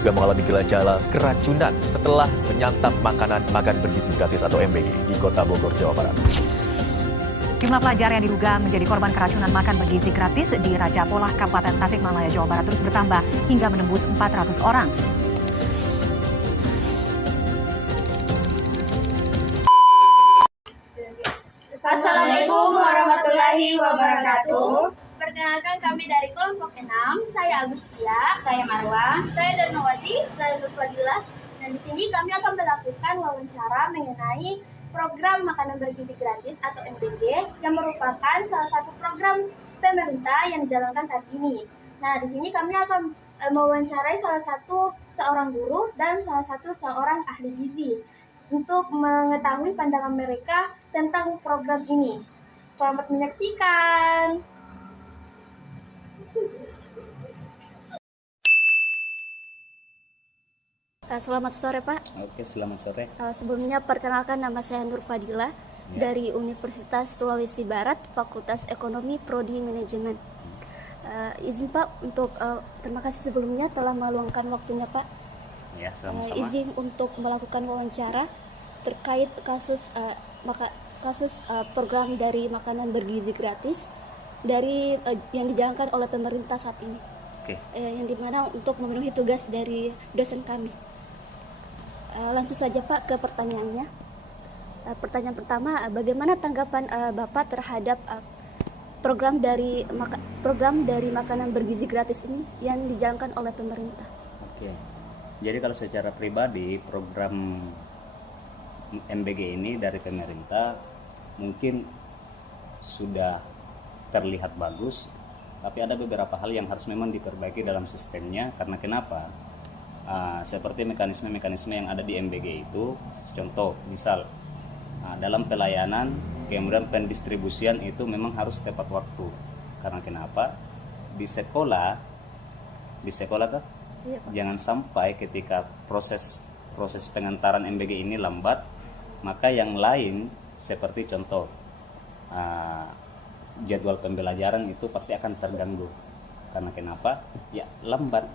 juga mengalami gejala keracunan setelah menyantap makanan makan bergizi gratis atau MBG di Kota Bogor, Jawa Barat. Jumlah pelajar yang diduga menjadi korban keracunan makan bergizi gratis di Raja Polah, Kabupaten Tasikmalaya, Jawa Barat terus bertambah hingga menembus 400 orang. Assalamualaikum warahmatullahi wabarakatuh. Perkenalkan kami dari kelompok 6. Saya Agustia, saya Marwa, saya Darmawati, saya Nurfadilah. Dan di sini kami akan melakukan wawancara mengenai program makanan bergizi gratis atau MBG yang merupakan salah satu program pemerintah yang dijalankan saat ini. Nah, di sini kami akan mewawancarai seorang guru dan seorang ahli gizi untuk mengetahui pandangan mereka tentang program ini. Selamat menyaksikan. Selamat sore, Pak. Oke, selamat sore. Sebelumnya perkenalkan, nama saya Nur Fadila dari Universitas Sulawesi Barat, Fakultas Ekonomi Prodi Manajemen. Izin Pak untuk terima kasih sebelumnya telah meluangkan waktunya, Pak. Ya, sama-sama. Izin untuk melakukan wawancara terkait kasus program dari makanan bergizi gratis dari yang dijalankan oleh pemerintah saat ini. Oke. Yang dimana untuk memenuhi tugas dari dosen kami. Langsung saja Pak ke pertanyaannya. Pertanyaan pertama, bagaimana tanggapan Bapak terhadap program dari makanan bergizi gratis ini yang dijalankan oleh pemerintah? Oke. Jadi kalau secara pribadi program MBG ini dari pemerintah mungkin sudah terlihat bagus, tapi ada beberapa hal yang harus memang diperbaiki dalam sistemnya. Karena kenapa? Seperti mekanisme-mekanisme yang ada di MBG itu, contoh misal dalam pelayanan kemudian pendistribusian itu memang harus tepat waktu. Karena kenapa? Di sekolah kan Iya, Pak. jangan sampai ketika proses pengantaran MBG ini lambat, maka yang lain seperti contoh jadwal pembelajaran itu pasti akan terganggu. Karena kenapa? Ya lambat.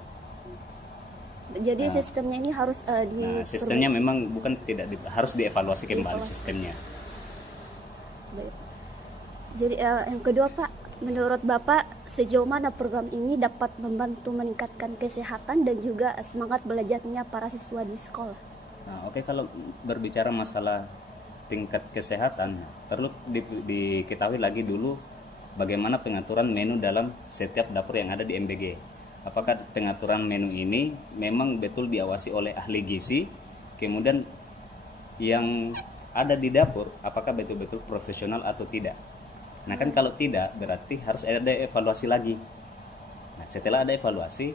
Jadi sistemnya ini harus Sistemnya memang bukan harus dievaluasi kembali sistemnya. Baik. Jadi yang kedua Pak, menurut Bapak sejauh mana program ini dapat membantu meningkatkan kesehatan dan juga semangat belajarnya para siswa di sekolah? Nah, oke, kalau berbicara masalah tingkat kesehatan, perlu diketahui lagi dulu bagaimana pengaturan menu dalam setiap dapur yang ada di MBG. Apakah pengaturan menu ini memang betul diawasi oleh ahli gizi, kemudian yang ada di dapur apakah betul-betul profesional atau tidak. Nah kan kalau tidak, berarti harus ada evaluasi lagi. Nah setelah ada evaluasi,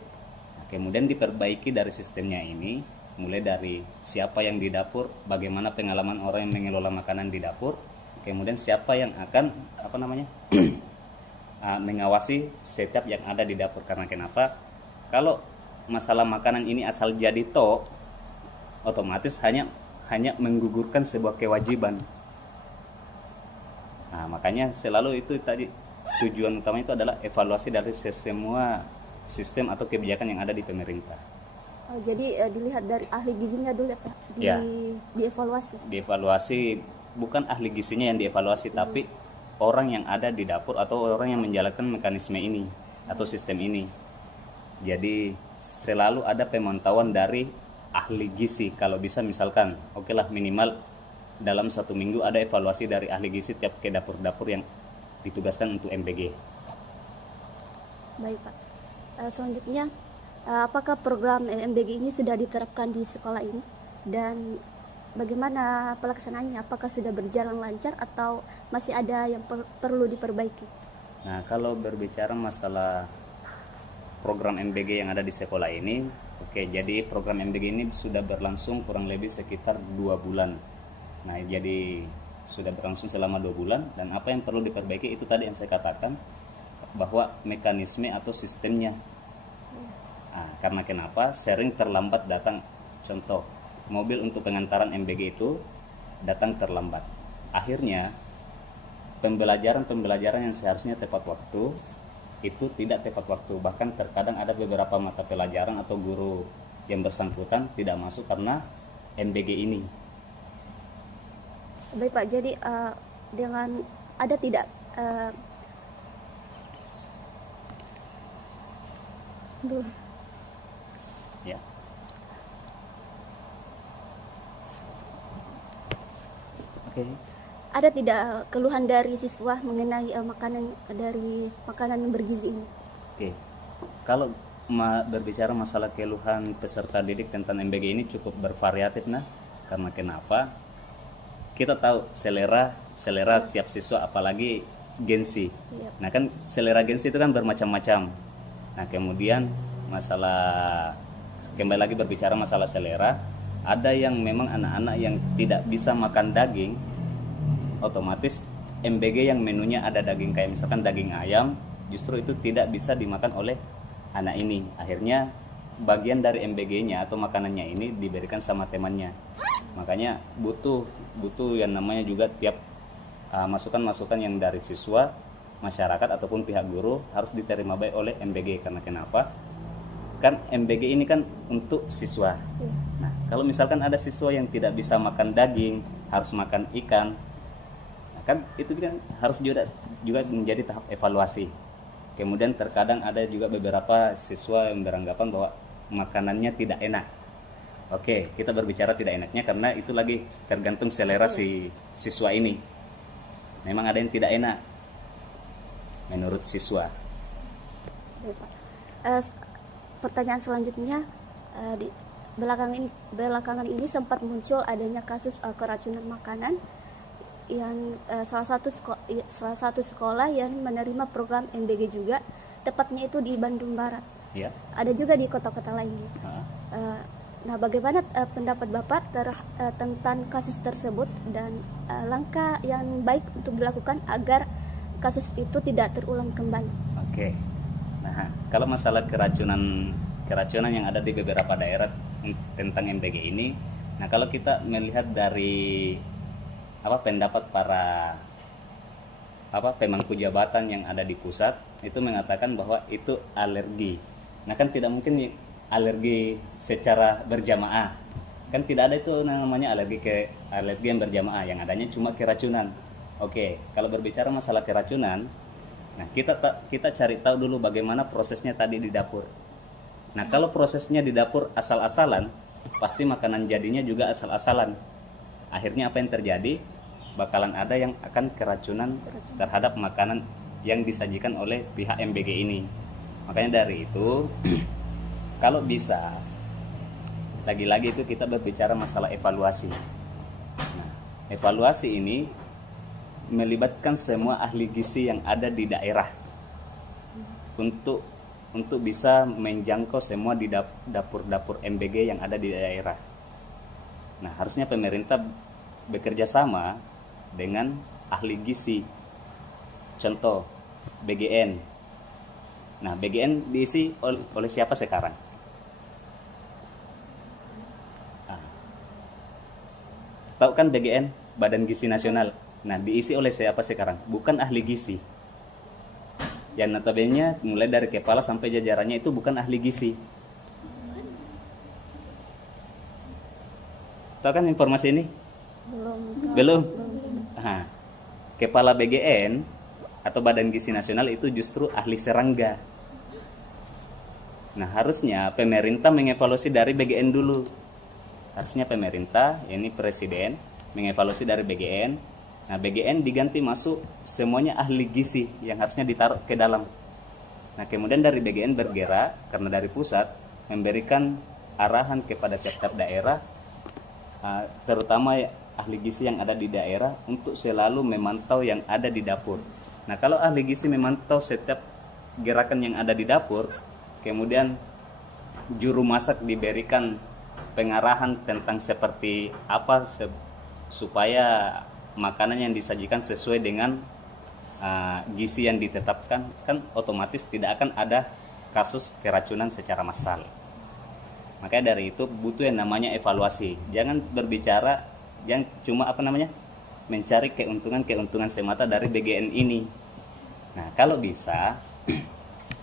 kemudian diperbaiki dari sistemnya ini, mulai dari siapa yang di dapur, bagaimana pengalaman orang yang mengelola makanan di dapur, kemudian siapa yang akan mengawasi setiap yang ada di dapur. Karena kenapa? Kalau masalah makanan ini asal jadi otomatis hanya menggugurkan sebuah kewajiban. Nah, makanya selalu itu tadi tujuan utama itu adalah evaluasi dari semua sistem atau kebijakan yang ada di pemerintah. Jadi dilihat dari ahli gizinya dulu ya Pak, dievaluasi. Dievaluasi, bukan ahli gizinya yang dievaluasi, tapi orang yang ada di dapur atau orang yang menjalankan mekanisme ini atau sistem ini. Jadi selalu ada pemantauan dari ahli gizi. Kalau bisa misalkan, okelah minimal dalam 1 minggu ada evaluasi dari ahli gizi tiap ke dapur-dapur yang ditugaskan untuk MBG. Baik Pak. Selanjutnya, apakah program MBG ini sudah diterapkan di sekolah ini? Dan bagaimana pelaksanaannya? Apakah sudah berjalan lancar atau masih ada yang perlu diperbaiki? Nah, kalau berbicara masalah program MBG yang ada di sekolah ini, jadi program MBG ini sudah berlangsung kurang lebih sekitar 2 bulan. Nah, jadi sudah berlangsung selama 2 bulan, dan apa yang perlu diperbaiki itu tadi yang saya katakan, bahwa mekanisme atau sistemnya. Nah, karena kenapa? Sering terlambat datang. Contoh, mobil untuk pengantaran MBG itu datang terlambat. Akhirnya pembelajaran yang seharusnya tepat waktu itu tidak tepat waktu. Bahkan terkadang ada beberapa mata pelajaran atau guru yang bersangkutan tidak masuk karena MBG ini. Baik Pak, jadi dengan ada tidak Ya. Oke. ada tidak keluhan dari siswa mengenai makanan bergizi ini? Oke. Kalau berbicara masalah keluhan peserta didik tentang MBG ini cukup bervariatif nah. Karena kenapa? Kita tahu selera tiap siswa, apalagi Gen-Z. Iya. Nah kan selera Gen-Z itu kan bermacam-macam. Nah kemudian kembali lagi berbicara masalah selera, ada yang memang anak-anak yang tidak bisa makan daging, otomatis MBG yang menunya ada daging, kayak misalkan daging ayam, justru itu tidak bisa dimakan oleh anak ini. Akhirnya bagian dari MBG-nya atau makanannya ini diberikan sama temannya. Makanya butuh yang namanya juga tiap masukan-masukan yang dari siswa, masyarakat ataupun pihak guru harus diterima baik oleh MBG. Karena kenapa? Kan MBG ini kan untuk siswa. Nah, kalau misalkan ada siswa yang tidak bisa makan daging, harus makan ikan, nah kan itu kan harus juga menjadi tahap evaluasi. Kemudian terkadang ada juga beberapa siswa yang beranggapan bahwa makanannya tidak enak. Oke, kita berbicara tidak enaknya karena itu lagi tergantung selera si siswa ini. Memang ada yang tidak enak menurut siswa. Baik, Pak. Pertanyaan selanjutnya, di belakangan ini sempat muncul adanya kasus keracunan makanan yang salah satu sekolah yang menerima program MBG juga, tepatnya itu di Bandung Barat. Ya. Ada juga di kota-kota lainnya. Nah, bagaimana pendapat Bapak tentang kasus tersebut dan langkah yang baik untuk dilakukan agar kasus itu tidak terulang kembali? Oke. Nah, kalau masalah keracunan yang ada di beberapa daerah tentang MBG ini, nah kalau kita melihat dari pendapat para pemangku jabatan yang ada di pusat, itu mengatakan bahwa itu alergi. Nah kan tidak mungkin alergi secara berjamaah, kan tidak ada itu namanya alergi yang berjamaah, yang adanya cuma keracunan. Oke, kalau berbicara masalah keracunan, nah kita cari tahu dulu bagaimana prosesnya tadi di dapur. Nah kalau prosesnya di dapur asal-asalan, pasti makanan jadinya juga asal-asalan. Akhirnya apa yang terjadi? Bakalan ada yang akan keracunan terhadap makanan yang disajikan oleh pihak MBG ini. Makanya dari itu kalau bisa, lagi-lagi itu kita berbicara masalah evaluasi. Nah, evaluasi ini melibatkan semua ahli gizi yang ada di daerah untuk bisa menjangkau semua di dapur-dapur MBG yang ada di daerah. Nah, harusnya pemerintah bekerja sama dengan ahli gizi. Contoh, BGN. Nah, BGN diisi oleh siapa sekarang? Tahu kan BGN, Badan Gizi Nasional. Nah, diisi oleh siapa sekarang? Bukan ahli gizi. Yang notabene mulai dari kepala sampai jajarannya itu bukan ahli gizi. Tahu kan informasi ini? Belum. Nah, kepala BGN atau Badan Gizi Nasional itu justru ahli serangga. Nah, harusnya pemerintah mengevaluasi dari BGN dulu. Harusnya pemerintah, ini presiden, mengevaluasi dari BGN. Nah, BGN diganti masuk semuanya ahli gizi yang harusnya ditaruh ke dalam. Nah, kemudian dari BGN bergerak karena dari pusat memberikan arahan kepada tiap-tiap daerah, terutama ahli gizi yang ada di daerah untuk selalu memantau yang ada di dapur. Nah, kalau ahli gizi memantau setiap gerakan yang ada di dapur, kemudian juru masak diberikan pengarahan tentang seperti apa supaya makanan yang disajikan sesuai dengan gizi yang ditetapkan, kan otomatis tidak akan ada kasus keracunan secara massal. Makanya dari itu butuh yang namanya evaluasi. Jangan berbicara yang cuma mencari keuntungan semata dari BGN ini. Nah, kalau bisa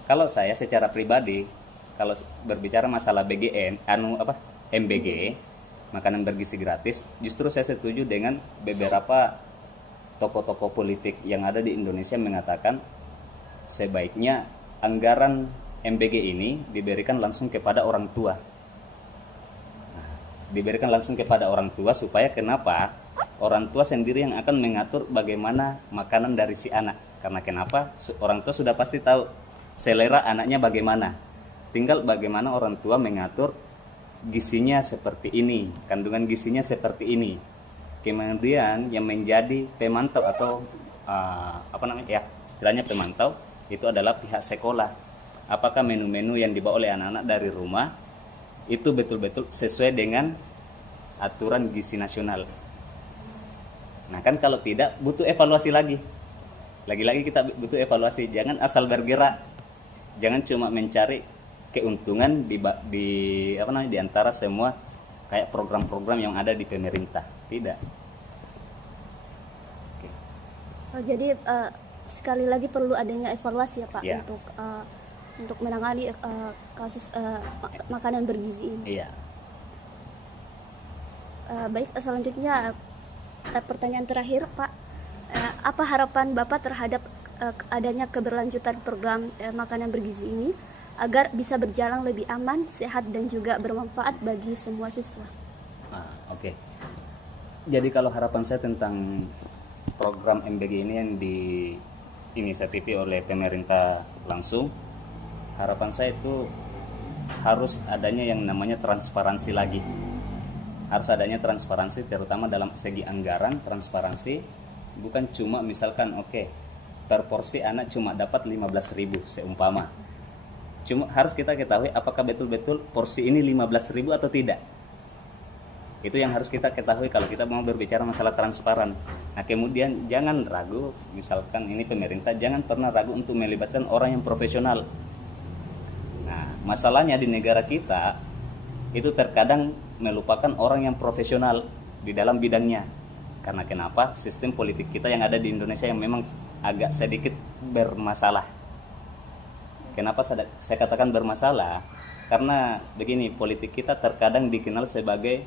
kalau saya secara pribadi kalau berbicara masalah BGN, MBG, makanan bergizi gratis, justru saya setuju dengan beberapa tokoh-tokoh politik yang ada di Indonesia mengatakan sebaiknya anggaran MBG ini diberikan langsung kepada orang tua. Nah, diberikan langsung kepada orang tua supaya kenapa? Orang tua sendiri yang akan mengatur bagaimana makanan dari si anak. Karena kenapa? Orang tua sudah pasti tahu selera anaknya bagaimana. Tinggal bagaimana orang tua mengatur gizinya seperti ini, kandungan gizinya seperti ini. Kemudian yang menjadi pemantau atau istilahnya pemantau itu adalah pihak sekolah. Apakah menu-menu yang dibawa oleh anak-anak dari rumah itu betul-betul sesuai dengan aturan gizi nasional. Nah kan kalau tidak butuh evaluasi lagi. Lagi-lagi kita butuh evaluasi. Jangan asal bergerak. Jangan cuma mencari keuntungan di antara semua kayak program-program yang ada di pemerintah. Tidak. Oke. Oh, jadi sekali lagi perlu adanya evaluasi ya Pak Ya. untuk menangani kasus makanan bergizi ini. Iya. Baik, selanjutnya pertanyaan terakhir Pak, apa harapan Bapak terhadap adanya keberlanjutan program makanan bergizi ini agar bisa berjalan lebih aman, sehat dan juga bermanfaat bagi semua siswa? Oke. Jadi kalau harapan saya tentang program MBG ini yang diinisiatifi oleh pemerintah langsung, harapan saya itu harus adanya yang namanya transparansi lagi. Harus adanya transparansi terutama dalam segi anggaran, transparansi. Bukan cuma misalkan per porsi anak cuma dapat 15.000 seumpama. Cuma harus kita ketahui apakah betul-betul porsi ini 15.000 atau tidak. Itu yang harus kita ketahui kalau kita mau berbicara masalah transparan. Nah kemudian jangan ragu, misalkan ini pemerintah jangan pernah ragu untuk melibatkan orang yang profesional. Nah masalahnya di negara kita itu terkadang melupakan orang yang profesional di dalam bidangnya. Karena kenapa? Sistem politik kita yang ada di Indonesia yang memang agak sedikit bermasalah. Kenapa saya katakan bermasalah? Karena begini, politik kita terkadang dikenal sebagai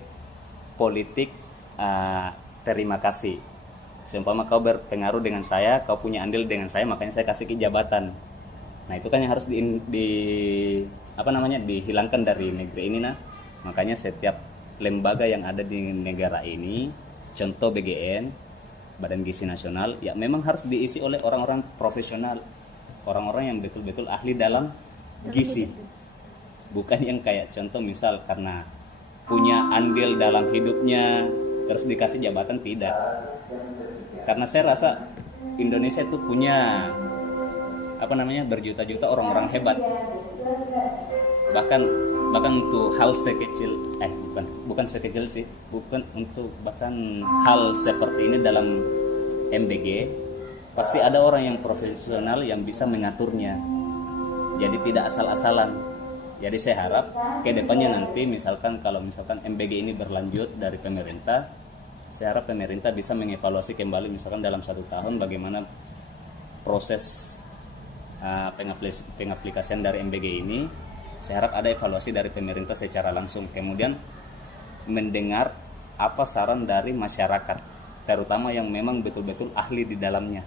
politik terima kasih. Seumpama kau berpengaruh dengan saya, kau punya andil dengan saya, makanya saya kasih jabatan. Nah itu kan yang harus dihilangkan dari negeri ini. Nah makanya setiap lembaga yang ada di negara ini, contoh BGN, Badan Gizi Nasional, ya memang harus diisi oleh orang-orang profesional. Orang-orang yang betul-betul ahli dalam gizi, bukan yang kayak contoh misal karena punya andil dalam hidupnya terus dikasih jabatan, tidak. Karena saya rasa Indonesia itu punya berjuta-juta orang-orang hebat, bahkan untuk hal sekecil bukan sekecil sih, bukan untuk bahkan hal seperti ini dalam MBG pasti ada orang yang profesional yang bisa mengaturnya. Jadi tidak asal-asalan. Jadi saya harap ke depannya nanti kalau misalkan MBG ini berlanjut dari pemerintah, saya harap pemerintah bisa mengevaluasi kembali misalkan dalam 1 tahun bagaimana proses pengaplikasian dari MBG ini. Saya harap ada evaluasi dari pemerintah secara langsung, kemudian mendengar apa saran dari masyarakat, terutama yang memang betul-betul ahli di dalamnya.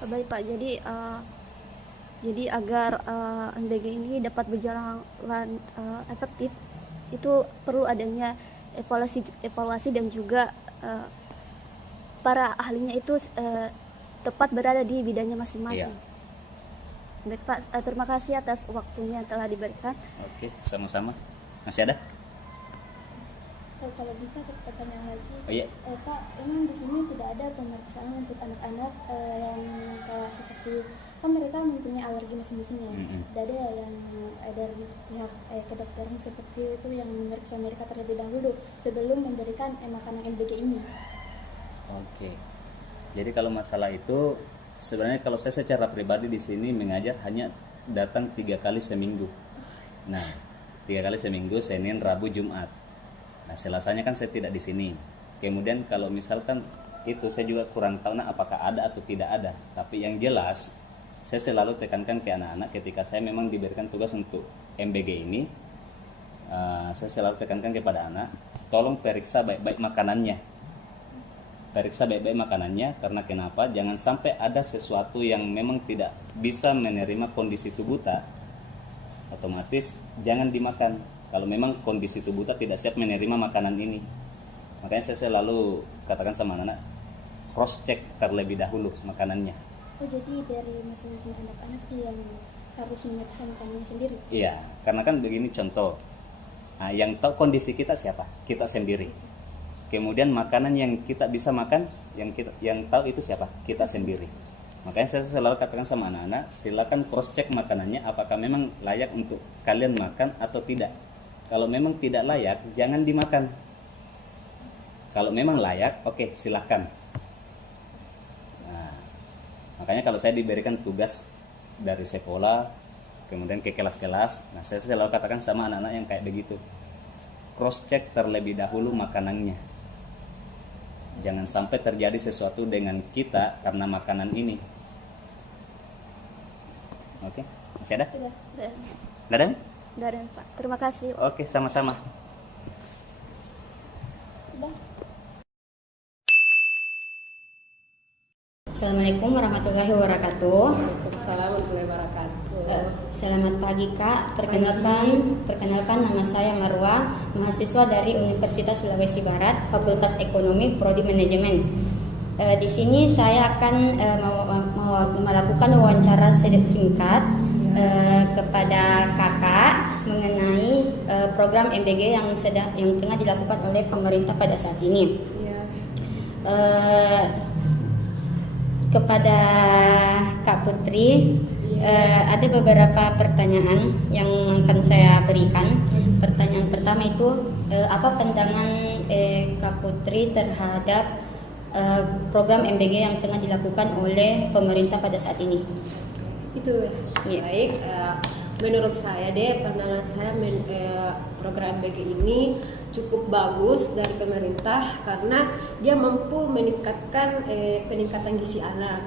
Baik Pak, jadi agar MBG ini dapat berjalan efektif, itu perlu adanya evaluasi dan juga para ahlinya itu tepat berada di bidangnya masing-masing. Iya. Baik Pak, terima kasih atas waktunya yang telah diberikan. Oke, sama-sama. Masih ada? Kalau bisa satu pertanyaan lagi. Oh iya. Pak, emang di sini tidak ada pemeriksaan untuk anak-anak yang kayak seperti kan mereka mempunyai alergi masing-masing ya. Tidak ada yang dari pihak kedokteran seperti itu yang memeriksa mereka terlebih dahulu sebelum memberikan makanan MBG ini. Oke. Jadi kalau masalah itu sebenarnya kalau saya secara pribadi di sini mengajar hanya datang 3 kali seminggu. Nah, 3 kali seminggu, Senin, Rabu, Jumat. Nah, Selasanya kan saya tidak di sini. Kemudian kalau misalkan itu saya juga kurang tahu apakah ada atau tidak ada. Tapi yang jelas saya selalu tekankan ke anak-anak ketika saya memang diberikan tugas untuk MBG ini, saya selalu tekankan kepada anak, tolong periksa baik-baik makanannya. Periksa baik-baik makanannya, karena kenapa? Jangan sampai ada sesuatu yang memang tidak bisa menerima kondisi tubuh kita, otomatis jangan dimakan. Kalau memang kondisi tubuh kita tidak siap menerima makanan ini. Makanya saya selalu katakan sama anak-anak, cross check terlebih dahulu makanannya. Oh, jadi dari masing-masing anak-anak yang harus memeriksa makanannya sendiri? Iya, karena kan begini contoh. Nah, yang tahu kondisi kita siapa? Kita sendiri. Kemudian makanan yang kita bisa makan, yang tahu itu siapa? Kita sendiri. Makanya saya selalu katakan sama anak-anak, silakan cross check makanannya apakah memang layak untuk kalian makan atau tidak. Kalau memang tidak layak, jangan dimakan. Kalau memang layak, oke, silakan. Nah, makanya kalau saya diberikan tugas dari sekolah, kemudian ke kelas-kelas, nah saya selalu katakan sama anak-anak yang kayak begitu, cross check terlebih dahulu makanannya. Jangan sampai terjadi sesuatu dengan kita karena makanan ini. Oke, masih ada? Sudah. Ada? Sudah ada, Pak. Terima kasih. Oke, sama-sama. Sudah. Assalamualaikum warahmatullahi wabarakatuh. Waalaikumsalam warahmatullahi wabarakatuh. Selamat pagi Kak. Perkenalkan nama saya Marwa, mahasiswa dari Universitas Sulawesi Barat, Fakultas Ekonomi, Prodi Manajemen. Di sini saya akan melakukan wawancara singkat kepada Kakak mengenai program MBG yang tengah dilakukan oleh pemerintah pada saat ini. Kepada Kak Putri, ada beberapa pertanyaan yang akan saya berikan. Pertanyaan pertama itu, apa pandangan Kak Putri terhadap program MBG yang tengah dilakukan oleh pemerintah pada saat ini? Itu Iya. baik. Menurut saya pandangan saya program MBG ini cukup bagus dari pemerintah karena dia mampu meningkatkan peningkatan gizi anak,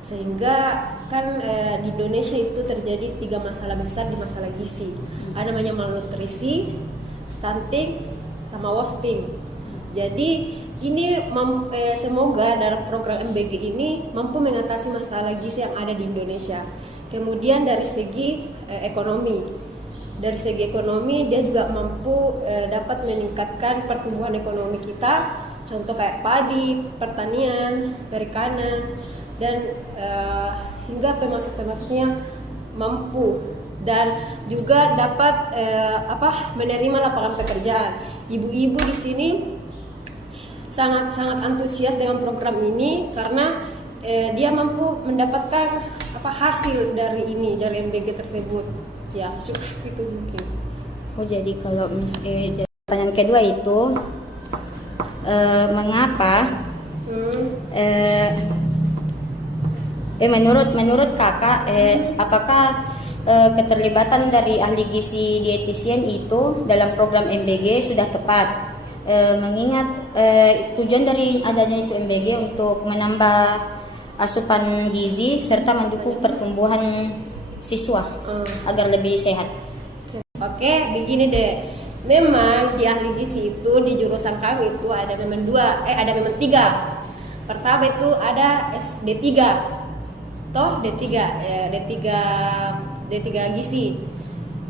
sehingga kan di Indonesia itu terjadi 3 masalah besar di masalah gizi. Ada namanya malnutrisi, stunting, sama wasting. Jadi ini semoga dalam program MBG ini mampu mengatasi masalah gizi yang ada di Indonesia. Kemudian dari segi ekonomi, dia juga mampu dapat meningkatkan pertumbuhan ekonomi kita. Contoh kayak padi, pertanian, perikanan, dan sehingga pemasok-pemasoknya mampu dan juga dapat menerima lapangan pekerjaan. Ibu-ibu di sini sangat antusias dengan program ini karena dia mampu mendapatkan hasil dari MBG tersebut. Ya, cukup itu mungkin. Oh, jadi kalau pertanyaan kedua itu mengapa menurut Kakak apakah keterlibatan dari ahli gizi dietitian itu dalam program MBG sudah tepat? Mengingat tujuan dari adanya itu MBG untuk menambah asupan gizi serta mendukung pertumbuhan siswa agar lebih sehat. Oke, begini deh. Memang di ahli gizi itu di jurusan kami itu ada memang 3. Pertama itu ada D3. Toh D3 gizi.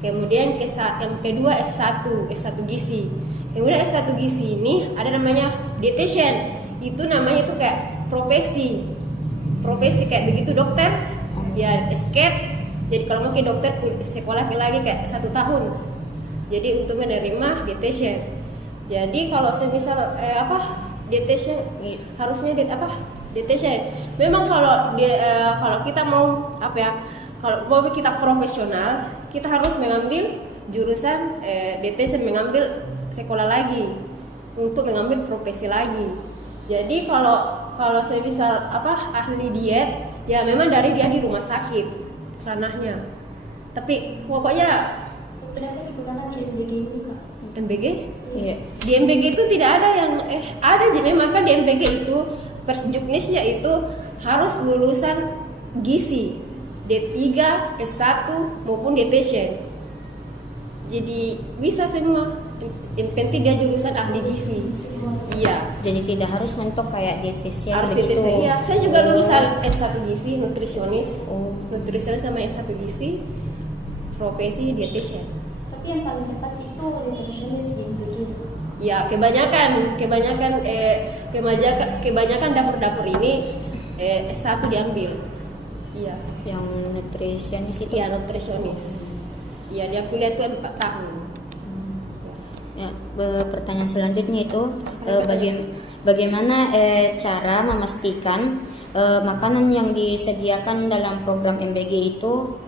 Kemudian yang kedua S1 gizi. Kemudian S1 gizi ini ada namanya dietitian. Itu namanya itu kayak profesi kayak begitu, dokter ya SKET. Jadi kalau mau ke dokter sekolah lagi kayak 1 tahun. Jadi untuk menerima dietitian. Jadi kalau semisal dietitian harusnya dietitian. Memang kalau kita mau kalau mau kita profesional, kita harus mengambil jurusan dietitian, mengambil sekolah lagi untuk mengambil profesi lagi. Jadi kalau semisal ahli diet, ya memang dari dia di rumah sakit ranahnya. Tapi pokoknya Ternyata digunakan di MBG ini, Kak. MBG? Iya. Di MBG itu tidak ada yang ada aja memang kan di MBG itu persjuknisnya itu harus lulusan gizi. D3, S1 maupun dietitian. Jadi bisa semua. Yang penting dia jurusan ahli gizi. Iya. Jadi tidak harus mentok kayak dietitian Harus begitu. dietitian. Iya, saya juga lulusan S1 gizi, nutrisionis. Oh. Nutrisionis sama S1 gizi, profesi dietitian. Tapi yang paling tepat itu nutritionis di MBG. Ya, kebanyakan dapur-dapur ini S1 diambil. Iya. Yang nutrisionis itu. Iya, nutrisionis. Iya, dia kuliah itu 4 tahun. Ya, pertanyaan selanjutnya itu bagaimana cara memastikan makanan yang disediakan dalam program MBG itu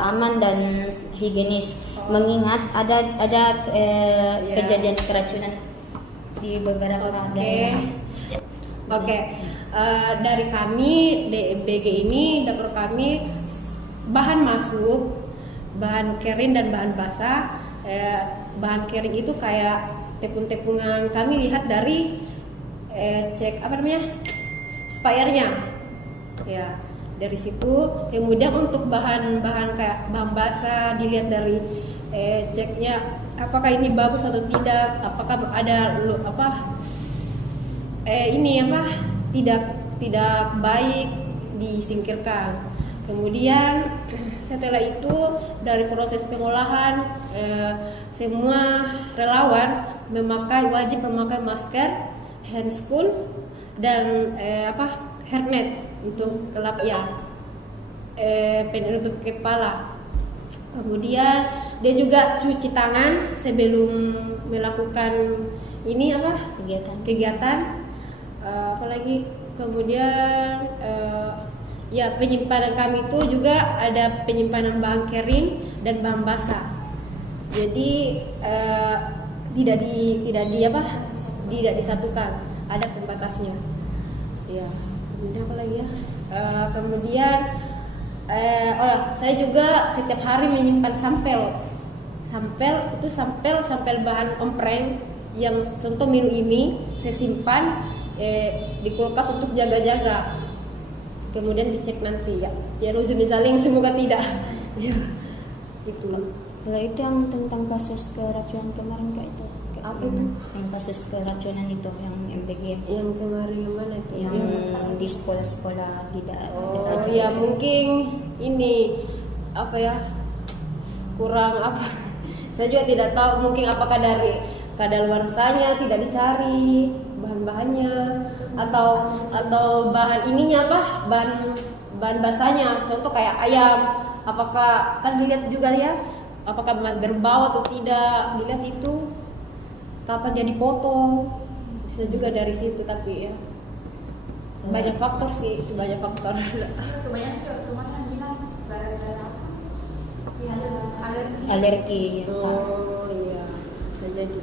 aman dan higienis, mengingat ada kejadian keracunan di beberapa daerah. Oke. Dari kami di MBG ini, dapur kami bahan masuk, bahan kering dan bahan basah. Bahan kering itu kayak tepung-tepungan, kami lihat dari cek spire-nya ya, dari situ. Kemudian untuk bahan-bahan kayak bahan basah dilihat dari ceknya apakah ini bagus atau tidak, apakah ada tidak baik, disingkirkan. Kemudian setelah itu dari proses pengolahan semua relawan wajib memakai masker, handscoon dan hairnet untuk penutup kepala. Kemudian dia juga cuci tangan sebelum melakukan kegiatan. Apalagi kemudian penyimpanan kami itu juga ada penyimpanan bahan kering dan bahan basah. Jadi tidak disatukan, ada pembatasnya. Ya, kemudian apa lagi ya? Kemudian saya juga setiap hari menyimpan sampel itu sampel bahan ompreng yang contoh menu ini saya simpan di kulkas untuk jaga-jaga. Kemudian dicek nanti ya misalnya semoga tidak. Ya, itu. Kalau itu yang tentang kasus keracunan kemarin Kak, itu apa itu? Yang kasus keracunan itu yang MBG yang kemarin mana itu? Yang di sekolah-sekolah tidak ada. Ya mungkin ini kurang saya juga tidak tahu, mungkin apakah dari kadaluarsanya tidak dicari bahan-bahannya atau bahan ininya bahan basahnya, contoh kayak ayam, apakah kan dilihat juga ya apakah berbau atau tidak, dilihat itu kapan dia dipotong, bisa juga dari situ. Tapi ya banyak faktor. Kebanyakan kemarin bilang gara-gara alergi ya, Kak. Oh iya, bisa jadi.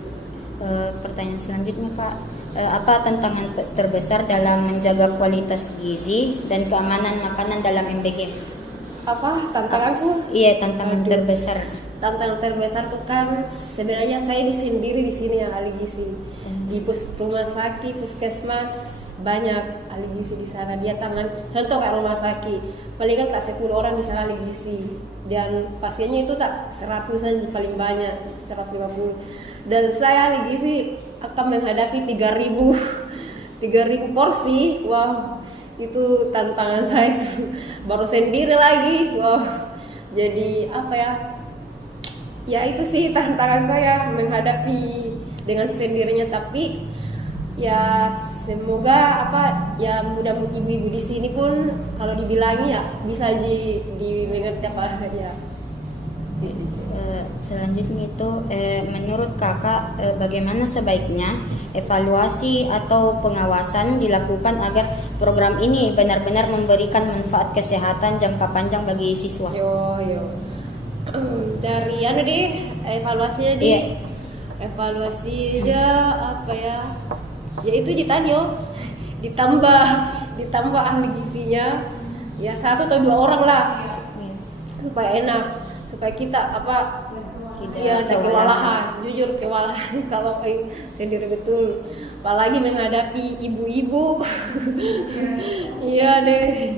Pertanyaan selanjutnya Kak, apa tantangan terbesar dalam menjaga kualitas gizi dan keamanan makanan dalam MBG? Apa tantanganku? Iya, tantangan terbesar. Tantangan terbesar itu kan sebenarnya saya sendiri di sini yang ahli gizi. Di rumah sakit, puskesmas banyak ahli gizi di sana. Dia contoh kayak rumah sakit, paling kan 10 orang di sana ahli gizi. Dan pasiennya itu tak 100 saja paling banyak, 150. Dan saya ahli gizi akan menghadapi 3.000 porsi. Wah, itu tantangan saya itu. Baru sendiri lagi. Wah, jadi ya itu sih tantangan saya menghadapi dengan sendirinya. Tapi ya semoga mudah-mudahan ibu-ibu di sini pun kalau dibilangi ya bisa mengerti ya. Selanjutnya itu menurut Kakak bagaimana sebaiknya evaluasi atau pengawasan dilakukan agar program ini benar-benar memberikan manfaat kesehatan jangka panjang bagi siswa? Dari evaluasinya evaluasinya ya itu ditambah ahli gizinya ya 1 atau 2 orang lah supaya enak, supaya kita ada kewalahan, jujur kewalahan kalau sendiri betul, apalagi menghadapi ibu-ibu. Iya deh.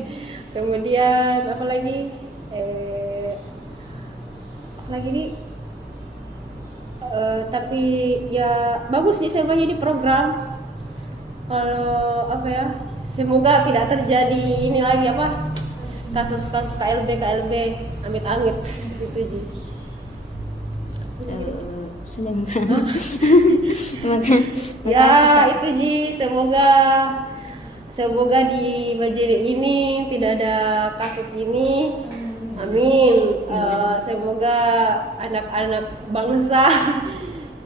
Kemudian apa lagi? lagi nih. Tapi ya bagus sih semuanya di program. Kalau apa ya, semoga tidak terjadi ini lagi apa kasus-kasus KLB amit-amit gitu Ji. Sudah Ya itu Ji, semoga di Bajiri ini tidak ada kasus ini. Amin. Semoga anak-anak bangsa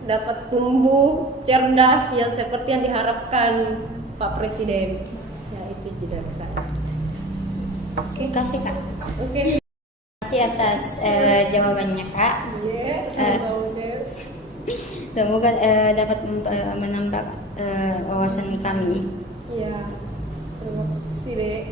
dapat tumbuh cerdas yang seperti yang diharapkan Pak Presiden. Ya itu Ji dari saya. Oke, kasih Kak. Oke. Terima kasih atas jawabannya Kak. Semoga dapat menambah wawasan kami. Iya. Terima kasih Dek.